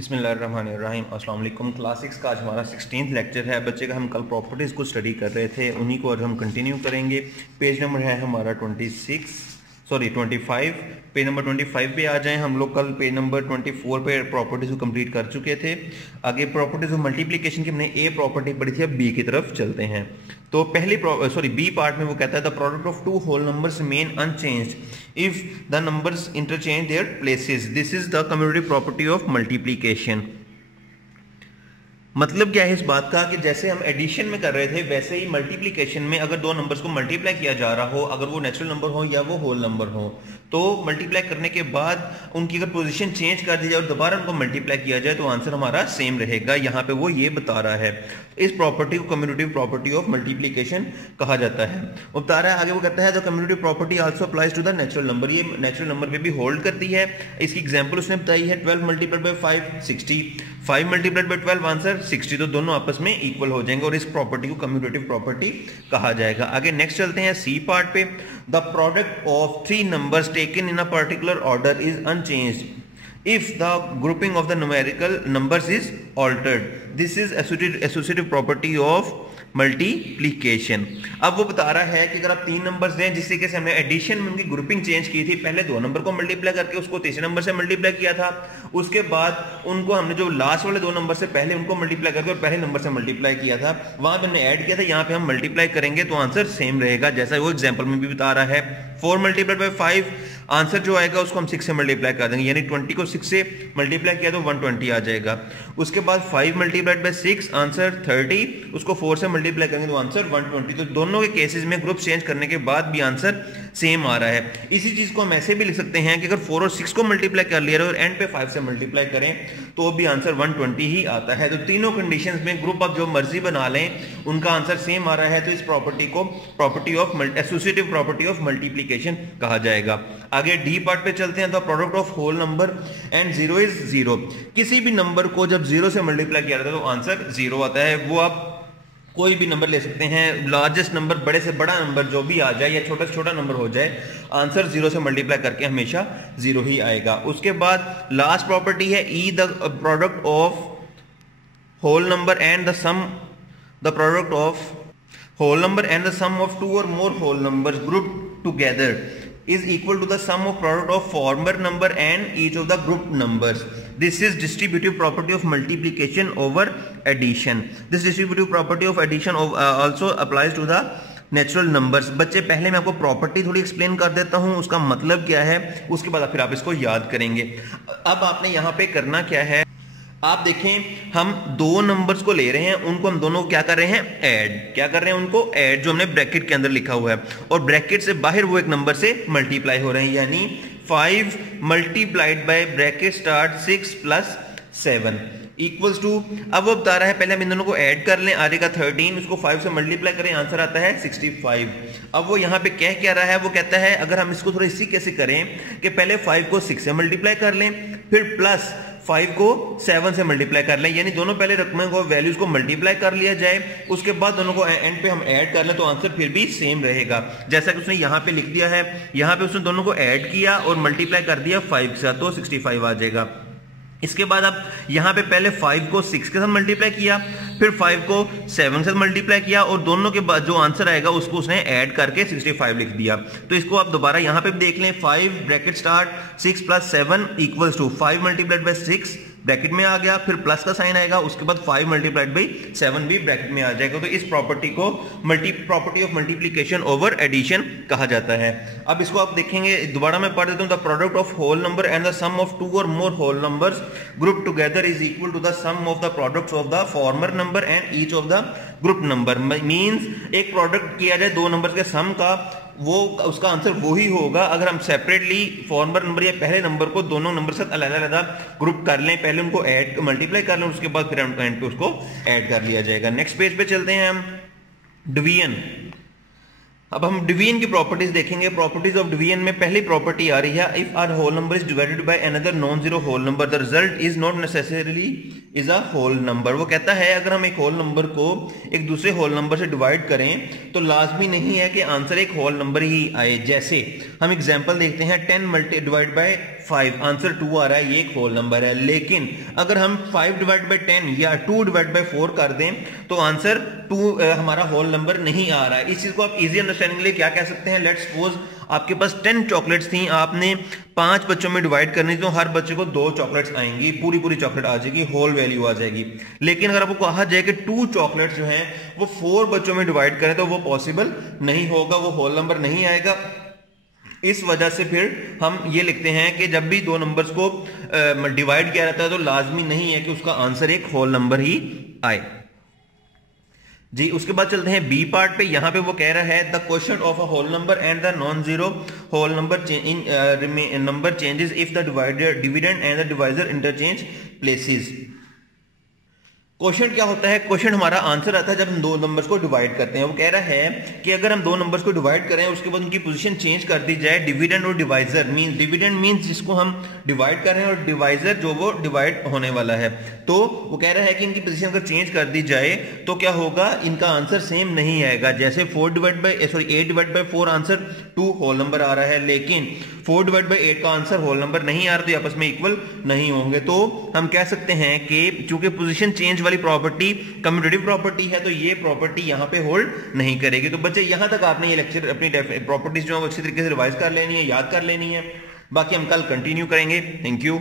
बिस्मिल्लाहिर्रहमानिर्रहीम अस्सलाम वालेकुम। क्लास 6 का आज हमारा 16th लेक्चर है। बच्चे का हम कल प्रॉपर्टीज़ को स्टडी कर रहे थे, उन्हीं को आज हम कंटिन्यू करेंगे। पेज नंबर है हमारा 25। पेज नंबर 25 पे आ जाएं। हम लोग कल पेज नंबर 24 पे प्रॉपर्टीज़ को कंप्लीट कर चुके थे। आगे प्रॉपर्टीज़ ऑफ मल्टीप्लिकेशन की हमने ए प्रॉपर्टी पढ़ी थी, अब बी की तरफ चलते हैं। तो पहली बी पार्ट में वो कहता है the product of two whole numbers remain unchanged if the numbers interchange their places, this is the commutative property of multiplication. मतलब क्या है इस बात का कि जैसे हम एडिशन में कर रहे थे वैसे ही मल्टीप्लिकेशन में अगर दो नंबर्स को मल्टीप्लाई किया जा रहा हो, अगर वो नेचुरल नंबर हो या वो होल नंबर हो, तो मल्टीप्लाई करने के बाद उनकी अगर पोजीशन चेंज कर दी जाए और दोबारा उनको मल्टीप्लाई किया जाए तो आंसर हमारा सेम रहेगा। यहाँ पे वो ये बता रहा है। इस प्रॉपर्टी को कम्यूटेटिव प्रॉपर्टी ऑफ मल्टीप्लिकेशन कहा जाता है। वो बता रहा है आगे, वो कहता है the commutative property also applies to the natural number. ये नेचुरल नंबर पे भी होल्ड करती है। इसकी एग्जांपल उसने बताई है 12 multiplied by 5 60, 5 multiplied bye 12 answer 60, तो दोनों आपस में इक्वल हो जाएंगे और इस प्रॉपर्टी को कम्यूटेटिव प्रॉपर्टी कहा जाएगा। आगे नेक्स्ट चलते हैं सी पार्ट पे। The product of three numbers taken in a particular order is unchanged if the grouping of the numerical numbers is altered, this is associative property of multiplication. अब वो बता रहा है कि अगर आप तीन नंबर्स दें, जिस तरीके से हमने एडिशन में उनकी ग्रुपिंग चेंज की थी, पहले दो नंबर को मल्टीप्लाई करके उसको तीसरे नंबर से मल्टीप्लाई किया था, उसके बाद उनको हमने जो लास्ट वाले दो नंबर से पहले उनको मल्टीप्लाई करके और पहले नंबर से मल्टीप्लाई किया था, वहां पे हमने ऐड किया था, यहाँ पे हम मल्टीप्लाई करेंगे तो आंसर सेम रहेगा, जैसा वो एग्जाम्पल में भी बता रहा है। 4 मल्टीप्लाइड बाय 5 आंसर जो आएगा उसको हम 6 से मल्टीप्लाई कर देंगे, यानी 20 को 6 से मल्टीप्लाई किया तो 120 आ जाएगा। उसके बाद 5 मल्टीप्लाइड बाय 6 आंसर 30, उसको 4 से मल्टीप्लाई करेंगे तो आंसर 120। तो दोनों के केसेस में ग्रुप चेंज करने के बाद भी आंसर सेम आ रहा है। इसी चीज को हम ऐसे भी लिख सकते हैं कि अगर 4 और 6 को मल्टीप्लाई कर लिया और एंड पे 5 से मल्टीप्लाई करें तो भी आंसर 120 ही आता है। तो तीनों कंडीशंस में ग्रुप आप जो मर्जी बना लें उनका आंसर सेम आ रहा है, तो इस प्रॉपर्टी को property of associative property of multiplication कहा जाएगा। आगे डी पार्ट पे चलते हैं। तो product of whole number and zero is zero. किसी भी नंबर को जब जीरो से मल्टीप्लाई किया जाता है तो आंसर जीरो आता है। वो आप कोई भी नंबर ले सकते हैं, लार्जेस्ट नंबर, बड़े से बड़ा नंबर जो भी आ जाए या छोटा से छोटा नंबर हो जाए, आंसर जीरो से मल्टीप्लाई करके हमेशा जीरो ही आएगा। उसके बाद लास्ट प्रॉपर्टी है E the product of whole number and the sum, the product of whole number and the sum of two or more whole numbers group together is equal to the sum of product of former number and each of the group numbers. This is distributive property of multiplication over addition. This distributive property of addition also applies to the natural numbers. बच्चे पहले मैं आपको property थोड़ी explain कर देता हूं, उसका मतलब क्या है, उसके बाद फिर आप इसको याद करेंगे। अब आपने यहां पे करना क्या है, आप देखें हम दो नंबर्स को ले रहे हैं, उनको हम दोनों क्या कर रहे हैं, ऐड। क्या कर रहे हैं, उनको ऐड, जो हमने ब्रैकेट के अंदर लिखा हुआ है, और ब्रैकेट से बाहर वो एक नंबर से मल्टीप्लाई हो रहे हैं, यानी 5 multiplied by bracket start 6 plus 7 equals to. अब वो बता रहा है पहले हम इन दोनों को ऐड कर लें, आगे का 13, उसको 5 से मल्टीप्लाई करें, आंसर आता है 65। अब वो यहाँ पे कह क्या रहा है, वो कहता है अगर हम इसको थोड़ा इसी कैसे करें कि पहले 5 को 6 से मल्टीप्लाई कर लें, फिर प्लस 5 को 7 से मल्टीप्लाई कर लें, यानी दोनों पहले रकम को वैल्यूज को मल्टीप्लाई कर लिया जाए, उसके बाद दोनों को एंड पे हम ऐड कर लें तो आंसर फिर भी सेम रहेगा। जैसा कि उसने यहाँ पे लिख दिया है, यहाँ पे उसने दोनों को ऐड किया और मल्टीप्लाई कर दिया 5 के साथ, तो 65 आ जाएगा। इसके बाद अब यहाँ पे पहले 5 को 6 के साथ मल्टीप्लाई किया, फिर 5 को 7 के साथ मल्टीप्लाई किया, और दोनों के बाद जो आंसर आएगा उसको उसने ऐड करके 65 लिख दिया। तो इसको आप दोबारा यहाँ पे भी देख लें, 5 bracket start 6 plus 7 equals to 5 multiplied by 6 bracket में आ गया, फिर प्लस का साइन आएगा, उसके बाद 5 मल्टीप्लाइड बाय 7 भी ब्रैकेट में आ जाएगा। तो इस प्रॉपर्टी को property of multiplication over addition कहा जाता है। अब इसको आप देखेंगे, दोबारा मैं पढ़ देता हूं। The product of whole number and the sum of two or more whole numbers group together is equal to the sum of the products of the former number and each of the group number. Means एक product किया जाए दो numbers के सम का, वो उसका answer वही होगा अगर हम सेपरेटली फॉर्मर नंबर या पहले नंबर को दोनों नंबर से अलग अलग ग्रुप कर लें, पहले उनको ऐड मल्टीप्लाई कर लें, उसके बाद फिर हम एंड पे उसको ऐड कर लिया जाएगा। नेक्स्ट पेज पे चलते हैं हम। डिवीजन। अब हम डिवीजन की प्रॉपर्टीज देखेंगे। प्रॉपर्टीज ऑफ डिवीजन में पहली प्रॉपर्टी आ रही है, if are whole number is divided by another non zero whole number the result is not necessarily is a whole number. वो कहता है अगर हम एक होल नंबर को एक दूसरे होल नंबर से डिवाइड करें तो लाजमी नहीं है कि आंसर एक होल नंबर ही आए। जैसे हम एग्जांपल देखते हैं 10 मल्टी डिवाइड बाय 5 आंसर 2 आ रहा है, ये एक होल नंबर है। लेकिन अगर हम 5 डिवाइड बाय 10 या 2 डिवाइड बाय 4 कर दें तो आंसर 2 हमारा होल नंबर नहीं आ रहा है। इस चीज को आप इजी अंडरस्टैंडिंग के लिए क्या कह सकते हैं, लेट्स सपोज आपके पास 10 चॉकलेट्स थी, आपने 5 बच्चों में डिवाइड करनी थी तो हर बच्चे को 2 चॉकलेट्स आएंगी, पूरी पूरी चॉकलेट आ जाएगी, होल वैल्यू आ जाएगी। लेकिन अगर आपको कहा जाए कि 2 चॉकलेट्स जो हैं वो 4 बच्चों में डिवाइड करें तो वो पॉसिबल नहीं होगा, वो होल नंबर नहीं आएगा। इस वजह से फिर हम ये लिखते हैं कि जब भी दो नंबर्स को डिवाइड किया जाता है तो लाजमी नहीं है कि उसका आंसर एक होल नंबर ही आए जी। उसके बाद चलते हैं बी पार्ट पे। यहां पे वो कह रहा है the question of a whole number and the non zero whole number number changes if the dividend and the divisor interchange places. Question क्या होता है, क्वेश्चन हमारा आंसर आता है जब हम दो नंबर्स को डिवाइड करते हैं। वो कह रहा है कि अगर हम दो नंबर्स को डिवाइड करें उसके बाद उनकी पोजीशन चेंज कर दी जाए, डिविडेंड और डिवाइजर मींस डिविडेंड मींस जिसको हम डिवाइड कर रहे हैं और डिवाइजर जो वो डिवाइड होने वाला है, तो वो कह रहा है कि इनकी पोजीशन अगर चेंज कर दी जाए तो क्या होगा, इनका आंसर सेम नहीं आएगा। जैसे 8 divide by 4 answer 2 whole number आ रहा है, लेकिन 4 डिवाइड बाय 8 का आंसर होल नंबर नहीं आ रहा, तो आपस में इक्वल नहीं होंगे। तो हम कह सकते हैं कि चूंकि पोजीशन चेंज वाली प्रॉपर्टी कम्यूटेटिव प्रॉपर्टी है तो ये प्रॉपर्टी यहां पे होल्ड नहीं करेगी। तो बच्चे यहां तक आपने ये लेक्चर अपनी प्रॉपर्टीज जो है अच्छी तरीके से रिवाइज कर लेनी है, याद कर लेनी है। बाकी हम कल कंटिन्यू करेंगे। Thank you.